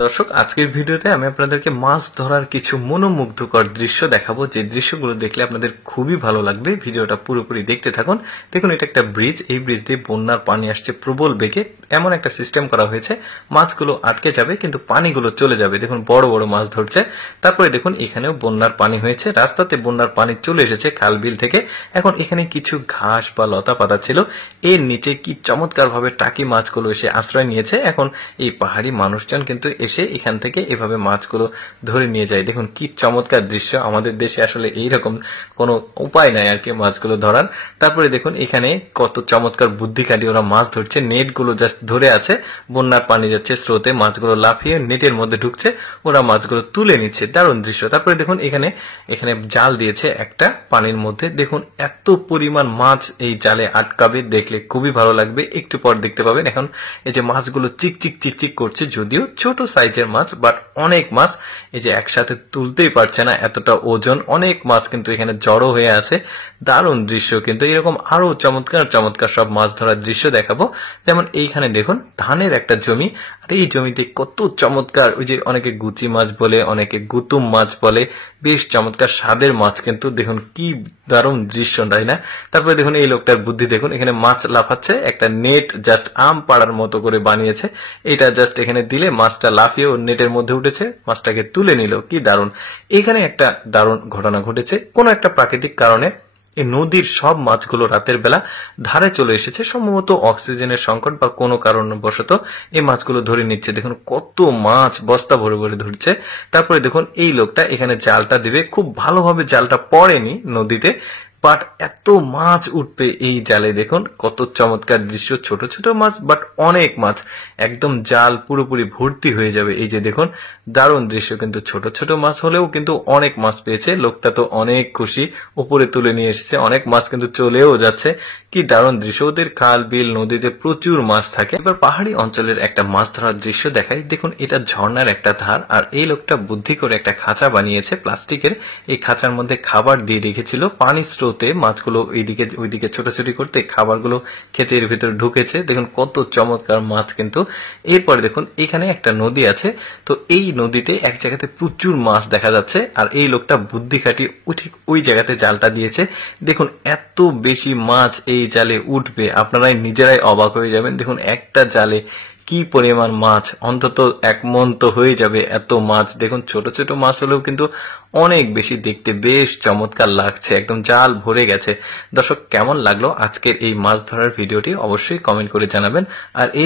দর্শক, আজকের ভিডিওতে আমি আপনাদেরকে মাছ ধরার কিছু মনোমুগ্ধকর দৃশ্য দেখাবো, যে দৃশ্যগুলো দেখলে আপনাদের খুবই ভালো লাগবে। ভিডিওটা পুরোপুরি দেখতে থাকুন। দেখুন, এটা একটা ব্রিজ। এই ব্রিজ দিয়ে বন্যার পানি আসছে প্রবল বেগে। এমন একটা সিস্টেম করা হয়েছে, মাছগুলো আটকে যাবে কিন্তু পানিগুলো চলে যাবে। দেখুন, বড় বড় মাছ ধরছে। তারপরে দেখুন, এখানেও বন্যার পানি হয়েছে, রাস্তাতে বন্যার পানি চলে এসেছে খাল বিল থেকে। এখন এখানে কিছু ঘাস বা লতা পাতা ছিল, এর নিচে কি চমৎকার ভাবে টাকি মাছগুলো এসে আশ্রয় নিয়েছে। এখন এই পাহাড়ি মানুষজন কিন্তু এসে এখান থেকে এভাবে মাছগুলো ধরে নিয়ে যায়। দেখুন কি চমৎকার দৃশ্য। আমাদের দেশে আসলে এইরকম কোনো উপায় নাই আর কি মাছগুলো ধরার। তারপরে দেখুন, এখানে কত চমৎকার বুদ্ধি খাটিয়ে ওরা মাছ ধরছে। নেট গুলো জাস্ট ধরে আছে, বন্যার পানি যাচ্ছে স্রোতে, মাছগুলো লাফিয়ে নেটের মধ্যে ঢুকছে, ওরা মাছগুলো তুলে নিচ্ছে। দারুণ দৃশ্য। তারপরে দেখুন, এখানে এখানে জাল দিয়েছে একটা পানির মধ্যে। দেখুন এত পরিমাণ মাছ এই জালে আটকাবে, দেখলে খুবই ভালো লাগবে। একটু পর দেখতে পাবেন। এখন এই যে মাছগুলো চিকচিক চিকচিক করছে, যদিও ছোট সাইজের মাছ, বাট অনেক মাছ। এই যে একসাথে তুলতেই পারছে না, এতটা ওজন। অনেক মাছ কিন্তু এখানে জড়ো হয়ে আছে। দারুণ দৃশ্য। কিন্তু এরকম আরো চমৎকার চমৎকার সব মাছ ধরার দৃশ্য দেখাবো। যেমন এইখানে দেখুন, ধানের একটা জমি, আর এই জমিতে কত চমৎকার, ওই যে অনেকে গুচি মাছ বলে, অনেকে গুতুম মাছ বলে, বেশ চমৎকার স্বাদের মাছ। কিন্তু দেখুন কি দারুণ দৃশ্য, তাই না? তারপরে দেখুন এই লোকটার বুদ্ধি দেখুন, এখানে মাছ লাফাচ্ছে, একটা নেট জাস্ট আম পাড়ার মতো করে বানিয়েছে। এটা জাস্ট এখানে দিলে মাছটা লাফিয়ে ওর নেটের মধ্যে উঠেছে, মাছটাকে তুলে নিল। কি দারুণ। এখানে একটা দারুণ ঘটনা ঘটেছে। কোন একটা প্রাকৃতিক কারণে এই নদীর সব মাছগুলো রাতের বেলা ধারে চলে এসেছে। সম্ভবত অক্সিজেনের সংকট বা কোনো কারণবশত এই মাছগুলো ধরে নিচ্ছে। দেখুন কত মাছ বস্তা ভরে ভরে ধরছে। তারপরে দেখুন এই লোকটা এখানে জালটা দিবে, খুব ভালোভাবে জালটা পড়েনি নদীতে, বাট এত মাছ উঠবে এই জালে। দেখুন কত চমৎকার দৃশ্য। ছোট ছোট মাছ, বাট অনেক মাছ, একদম জাল পুরোপুরি ভর্তি হয়ে যাবে। এই যে দেখুন, দারুণ দৃশ্য। কিন্তু ছোট ছোট মাছ হলেও কিন্তু অনেক মাছ পেয়েছে। লোকটা তো অনেক খুশি, উপরে তুলে নিয়ে এসেছে। অনেক মাছ কিন্তু চলেও যাচ্ছে। কি দারুণ দৃশ্য। ওদের খাল বিল নদীতে প্রচুর মাছ থাকে। এবার পাহাড়ি অঞ্চলের একটা মাছ ধরার দৃশ্য দেখাই। দেখুন, এটা ঝর্ণার একটা ধার, আর এই লোকটা বুদ্ধি করে একটা খাঁচা বানিয়েছে প্লাস্টিকের। এই খাঁচার মধ্যে খাবার দিয়ে রেখেছিল। পানি স্রোতে মাছগুলো এইদিকে ওইদিকে ছোটাছুটি করতে খাবারগুলো ক্ষেতের ভিতরে ঢুকেছে। দেখুন কত চমৎকার মাছ। কিন্তু এরপরে দেখুন, এখানে একটা নদী আছে, তো এই নদীতে এক জায়গাতে প্রচুর মাছ দেখা যাচ্ছে, আর এই লোকটা বুদ্ধি খাটিয়ে ঠিক ওই জায়গাতে জালটা দিয়েছে। দেখুন এত বেশি মাছ এই জালে উঠবে, আপনারাই নিজেরাই অবাক হয়ে যাবেন। দেখুন একটা জালে কি পরিমাণ মাছ, অন্তত 1 মণ তো হয়ে যাবে এত মাছ। দেখুন ছোট ছোট মাছ হলেও কিন্তু অনেক বেশি, দেখতে বেশ চমৎকার লাগছে, একদম জাল ভরে গেছে। দর্শক, কেমন লাগলো আজকের এই মাছ ধরার ভিডিওটি অবশ্যই কমেন্ট করে জানাবেন। আর এর